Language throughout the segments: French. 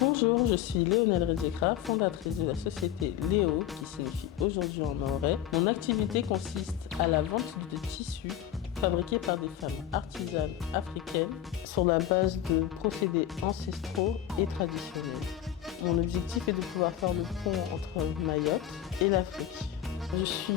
Bonjour, je suis Léonelle Redzekra, fondatrice de la société Léo, qui signifie aujourd'hui en mahorais. Mon activité consiste à la vente de tissus fabriqués par des femmes artisanes africaines sur la base de procédés ancestraux et traditionnels. Mon objectif est de pouvoir faire le pont entre Mayotte et l'Afrique. Je suis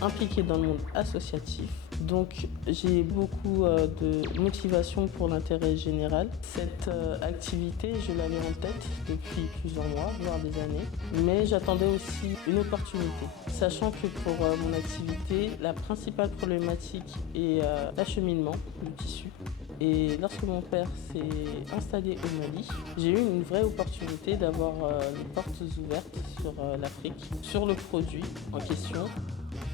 impliquée dans le monde associatif, donc j'ai beaucoup de motivation pour l'intérêt général. Cette activité, je l'avais en tête depuis plusieurs mois, voire des années, mais j'attendais aussi une opportunité. Sachant que pour mon activité, la principale problématique est l'acheminement du tissu. Et lorsque mon père s'est installé au Mali, j'ai eu une vraie opportunité d'avoir les portes ouvertes sur l'Afrique, sur le produit en question.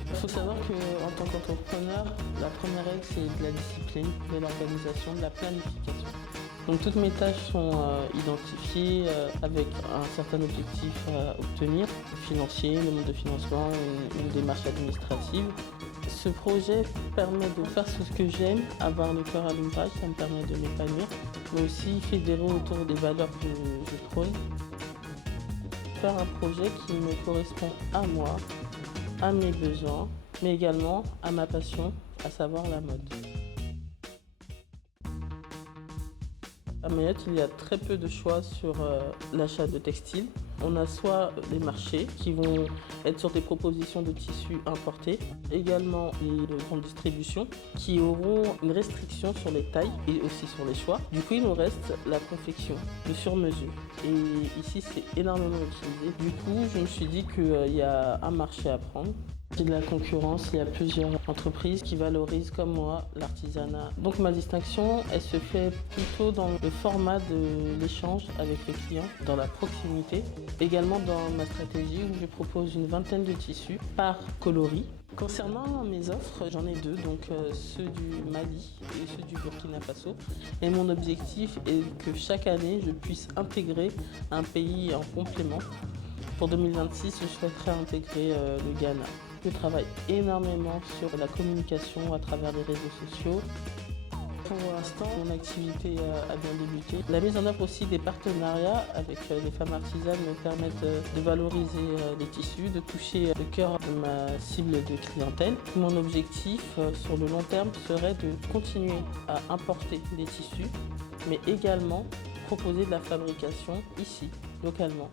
Il faut savoir qu'en tant qu'entrepreneur, la première règle, c'est de la discipline, de l'organisation, de la planification. Donc toutes mes tâches sont identifiées avec un certain objectif à obtenir, financier, le mode de financement, une démarche administrative. Ce projet permet de faire ce que j'aime, avoir le cœur à l'ouvrage, ça me permet de m'épanouir, mais aussi fédérer autour des valeurs que je prône. Faire un projet qui me correspond à moi, à mes besoins, mais également à ma passion, à savoir la mode. À Mayotte, il y a très peu de choix sur l'achat de textiles. On a soit les marchés qui vont être sur des propositions de tissus importés, également les grandes distributions qui auront une restriction sur les tailles et aussi sur les choix. Du coup, il nous reste la confection de sur-mesure. Et ici, c'est énormément utilisé. Du coup, je me suis dit qu'il y a un marché à prendre. J'ai de la concurrence, il y a plusieurs entreprises qui valorisent comme moi l'artisanat. Donc ma distinction, elle se fait plutôt dans le format de l'échange avec les clients, dans la proximité. Également dans ma stratégie où je propose une vingtaine de tissus par coloris. Concernant mes offres, j'en ai deux, donc ceux du Mali et ceux du Burkina Faso. Et mon objectif est que chaque année, je puisse intégrer un pays en complément. Pour 2026, je souhaiterais intégrer le Ghana. Je travaille énormément sur la communication à travers les réseaux sociaux. Pour l'instant, mon activité a bien débuté. La mise en œuvre aussi des partenariats avec les femmes artisanes me permettent de valoriser les tissus, de toucher le cœur de ma cible de clientèle. Mon objectif sur le long terme serait de continuer à importer des tissus, mais également proposer de la fabrication ici, localement.